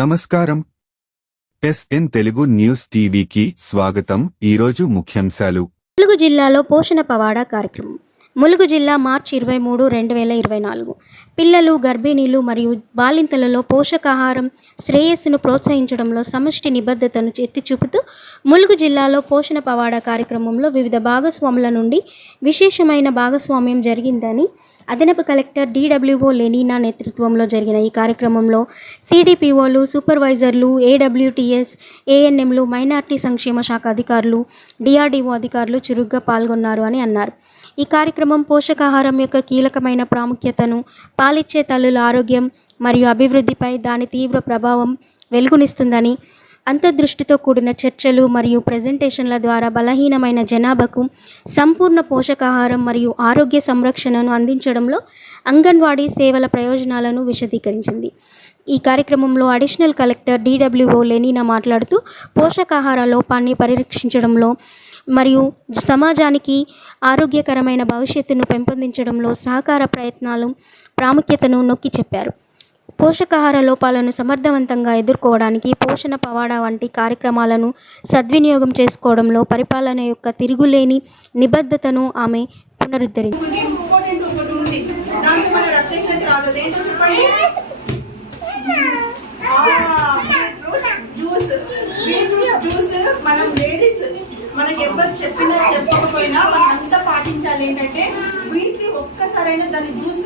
నమస్కారం. SN Telugu news టీవీకి స్వాగతం. ఈరోజు ముఖ్యాంశాలు. ములుగు జిల్లాలో పోషణ పవాడా కార్యక్రమం. ములుగు జిల్లా మార్చి 23, 2024. పిల్లలు, గర్భిణీలు మరియు బాలింతలలో పోషకాహారం శ్రేయస్సును ప్రోత్సహించడంలో సమష్టి నిబద్ధతను ఎత్తి చూపుతూ ములుగు జిల్లాలో పోషణ పవాడా కార్యక్రమంలో వివిధ భాగస్వాముల నుండి విశేషమైన భాగస్వామ్యం జరిగిందని అదనపు కలెక్టర్ DWO లెనీనా నేతృత్వంలో జరిగిన ఈ కార్యక్రమంలో CDPOలు, సూపర్వైజర్లు, AWTS, ANMలు, మైనార్టీ సంక్షేమ శాఖ అధికారులు, DRDO అధికారులు చురుగ్గా పాల్గొన్నారు అని అన్నారు. ఈ కార్యక్రమం పోషకాహారం యొక్క కీలకమైన ప్రాముఖ్యతను, పాలిచ్చే తల్లుల ఆరోగ్యం మరియు అభివృద్ధిపై దాని తీవ్ర ప్రభావం వెలుగునిస్తుందని, అంతర్దృష్టితో కూడిన చర్చలు మరియు ప్రెజెంటేషన్ల ద్వారా బలహీనమైన జనాభాకు సంపూర్ణ పోషకాహారం మరియు ఆరోగ్య సంరక్షణను అందించడంలో అంగన్వాడీ సేవల ప్రయోజనాలను విశదీకరించింది. ఈ కార్యక్రమంలో అడిషనల్ కలెక్టర్ DWO లెనీనా మాట్లాడుతూ పోషకాహార లోపాన్ని పరిరక్షించడంలో మరియు సమాజానికి ఆరోగ్యకరమైన భవిష్యత్తును పెంపొందించడంలో సహకార ప్రయత్నాలు ప్రాముఖ్యతను నొక్కి చెప్పారు. పోషకాహార లోపాలను సమర్థవంతంగా ఎదుర్కోవడానికి పోషణ పవాడా వంటి కార్యక్రమాలను సద్వినియోగం చేసుకోవడంలో పరిపాలన యొక్క తిరుగులేని నిబద్ధతను ఆమె పునరుద్ధరించారు. మనకి ఎవరు చెప్పినా చెప్పకపోయినా మనంతా పాటించాలి. ఏంటంటే వీటిని ఒక్కసారైనా దాని జ్యూస్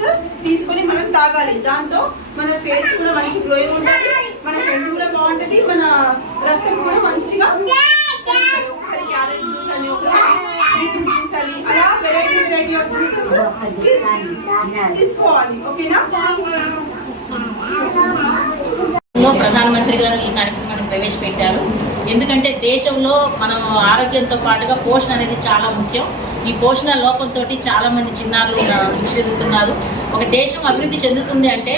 తీసుకొని మనం తాగాలి. దాంతో మన ఫేస్ కూడా మంచి గ్లోయింగ్ ఉంటుంది, మన హెల్త్ కూడా బాగుంటుంది, మన రక్తం కూడా మంచిగా. ఒకసారి క్యారెట్ జ్యూస్ అని, ఒకసారి బీట్రూట్ జ్యూస్ అని, అలా వెరైటీ ఆఫ్ జ్యూసెస్ తీసుకోవాలి. ఓకేనా? ప్రధానమంత్రి గారు ఈ కార్యక్రమాన్ని ప్రవేశపెట్టారు. ఎందుకంటే దేశంలో మనం ఆరోగ్యంతో పాటుగా పోషణ అనేది చాలా ముఖ్యం. ఈ పోషణ లోపంతో చాలా మంది చిన్నారులు మృతి చెందుతున్నారు. ఒక దేశం అభివృద్ధి చెందుతుంది అంటే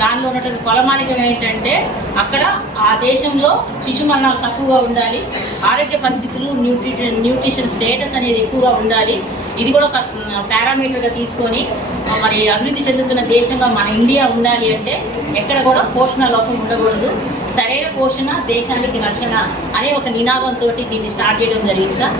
దానిలో ఉన్నటువంటి కొలమానికం ఏంటంటే అక్కడ ఆ దేశంలో శిశు మరణాలు తక్కువగా ఉండాలి, ఆరోగ్య పరిస్థితులు, న్యూట్రిషన్ స్టేటస్ అనేది ఎక్కువగా ఉండాలి. ఇది కూడా ఒక పారామీటర్గా తీసుకొని మరి అభివృద్ధి చెందుతున్న దేశంగా మన ఇండియా ఉండాలి అంటే ఎక్కడ కూడా పోషణ లోపం ఉండకూడదు. సరైన పోషణ దేశానికి రక్షణ అనే ఒక నినాదంతో దీన్ని స్టార్ట్ చేయడం జరిగింది సార్.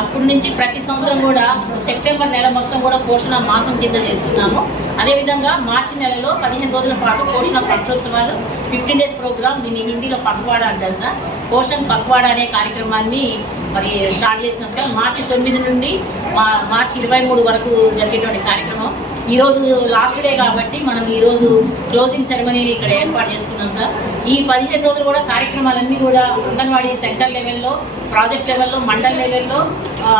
అప్పటి నుంచి ప్రతి సంవత్సరం కూడా సెప్టెంబర్ నెల మొత్తం కూడా పోషణ మాసం కింద చేస్తున్నాము. అదేవిధంగా మార్చి నెలలో 15 రోజుల పాటు పోషణ పక్షోత్సవాలు 15 డేస్ ప్రోగ్రామ్, దీన్ని హిందీలో పక్వాడా అంటారు సార్. పోషణ్ పక్వాడా అనే కార్యక్రమాన్ని మరి స్టార్ట్ చేసినాం సార్. మార్చి 9 నుండి మార్చి 23 వరకు జరిగేటువంటి కార్యక్రమం. ఈరోజు లాస్ట్ డే కాబట్టి మనం ఈరోజు క్లోజింగ్ సెరమనీని ఇక్కడ ఏర్పాటు చేసుకున్నాం సార్. ఈ 15 రోజులు కూడా కార్యక్రమాలన్నీ కూడా అంగన్వాడీ సెంటర్ లెవెల్లో, ప్రాజెక్ట్ లెవెల్లో, మండల్ లెవెల్లో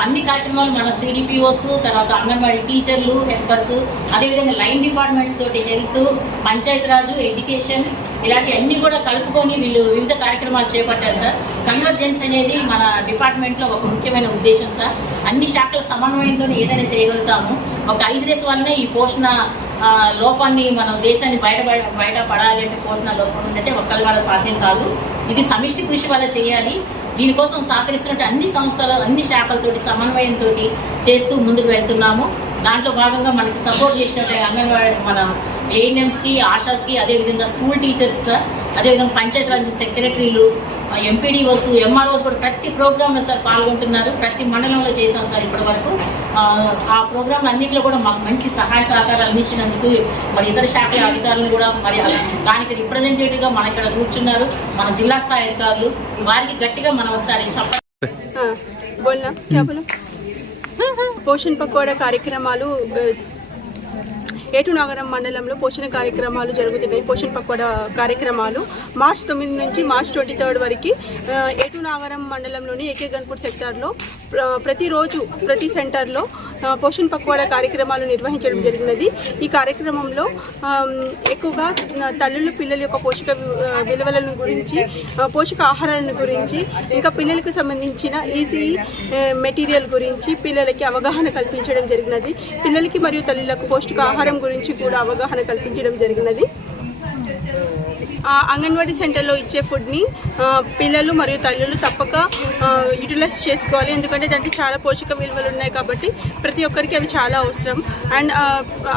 అన్ని కార్యక్రమాలు మన CDPOs, తర్వాత అంగన్వాడీ టీచర్లు, హెల్పర్స్, అదేవిధంగా లైన్ డిపార్ట్మెంట్స్ తోటి హెల్త్, పంచాయతీరాజు, ఎడ్యుకేషన్ ఇలాంటి అన్నీ కూడా కలుపుకొని వీళ్ళు వివిధ కార్యక్రమాలు చేపట్టారు సార్. కన్వర్జెన్స్ అనేది మన డిపార్ట్మెంట్లో ఒక ముఖ్యమైన ఉద్దేశం సార్. అన్ని శాఖల సమన్వయంతో ఏదైనా చేయగలుగుతాము. ఒక ఐసిడిఎస్ వల్లనే ఈ పోషణ లోపాన్ని మనం దేశాన్ని బయటపడాలి అంటే పోషణ లోపం ఉంటే ఒక్కరి వల్ల సాధ్యం కాదు. ఇది సమిష్టి కృషి వల్ల చేయాలి. దీనికోసం సహకరిస్తున్నట్టు అన్ని సంస్థలు, అన్ని శాఖలతోటి సమన్వయంతో చేస్తూ ముందుకు వెళ్తున్నాము. దాంట్లో భాగంగా మనకి సపోర్ట్ చేసినట్టు అంగన్వాడీ మన ANMస్కి, ఆశాస్కి, అదేవిధంగా స్కూల్ టీచర్స్, అదేవిధంగా పంచాయతీరాజ్ సెక్రటరీలు, MPDOs, MROs కూడా ప్రతి ప్రోగ్రాంలో సార్ పాల్గొంటున్నారు. ప్రతి మండలంలో చేశాం సార్ ఇప్పటి వరకు. ఆ ప్రోగ్రాంలు అన్నింటిలో కూడా మాకు మంచి సహాయ సహకారాలు అందించినందుకు మరి ఇతర శాఖల అధికారులు కూడా మరి దానికి రిప్రజెంటేటివ్గా మన ఇక్కడ కూర్చున్నారు మన జిల్లా స్థాయి అధికారులు. వారికి గట్టిగా మనం ఒకసారి చెప్పాలి. పోషణ్ పక్వాడా కార్యక్రమాలు ఏటునగరం మండలంలో పోషణ కార్యక్రమాలు జరుగుతున్నాయి. పోషణ్ పక్వాడా కార్యక్రమాలు మార్చి 9 నుంచి మార్చి 23 వరకు ఏటునగరం మండలంలోని AK గన్పూర్ సెక్టార్లో ప్రతిరోజు ప్రతి సెంటర్లో పోషణ్ పక్వాడా కార్యక్రమాలు నిర్వహించడం జరిగినది. ఈ కార్యక్రమంలో ఎక్కువగా తల్లులు, పిల్లల యొక్క పోషక విలువలను గురించి, పోషక ఆహారాలను గురించి, ఇంకా పిల్లలకు సంబంధించిన ఈజీ మెటీరియల్ గురించి పిల్లలకి అవగాహన కల్పించడం జరిగినది. పిల్లలకి మరియు తల్లులకు పౌష్టికాహారం గురించి కూడా అవగాహన కల్పించడం జరిగినది. అంగన్వాడీ సెంటర్లో ఇచ్చే ఫుడ్ని పిల్లలు మరియు తల్లులు తప్పక యూటిలైజ్ చేసుకోవాలి. ఎందుకంటే దాంట్లో చాలా పోషక విలువలు ఉన్నాయి కాబట్టి ప్రతి ఒక్కరికి అవి చాలా అవసరం. అండ్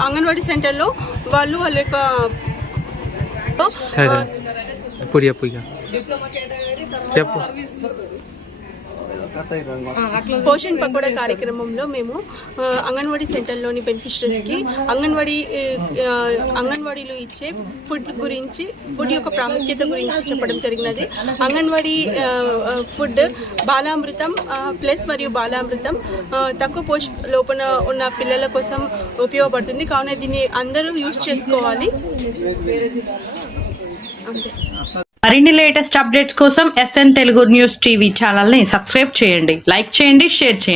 అంగన్వాడీ సెంటర్లో వాళ్ళ యొక్క ఇప్పుడు చెప్పు ఇక చెప్పు. పోషణ్ పకోడా కార్యక్రమంలో మేము అంగన్వాడీ సెంటర్లోని బెనిఫిషరీస్కి అంగన్వాడీలో ఇచ్చే ఫుడ్ గురించి, ఫుడ్ యొక్క ప్రాముఖ్యత గురించి చెప్పడం జరిగినది. అంగన్వాడీ ఫుడ్ బాలామృతం ప్లస్ మరియు బాలామృతం తక్కువ పోషక లోపల ఉన్న పిల్లల కోసం ఉపయోగపడుతుంది. కావున దీన్ని అందరూ యూజ్ చేసుకోవాలి. అంతే. మరిన్ని లేటెస్ట్ అప్డేట్స్ కోసం SN తెలుగు న్యూస్ టీవీ ఛానల్ని సబ్స్క్రైబ్ చేయండి, లైక్ చేయండి, షేర్ చేయండి.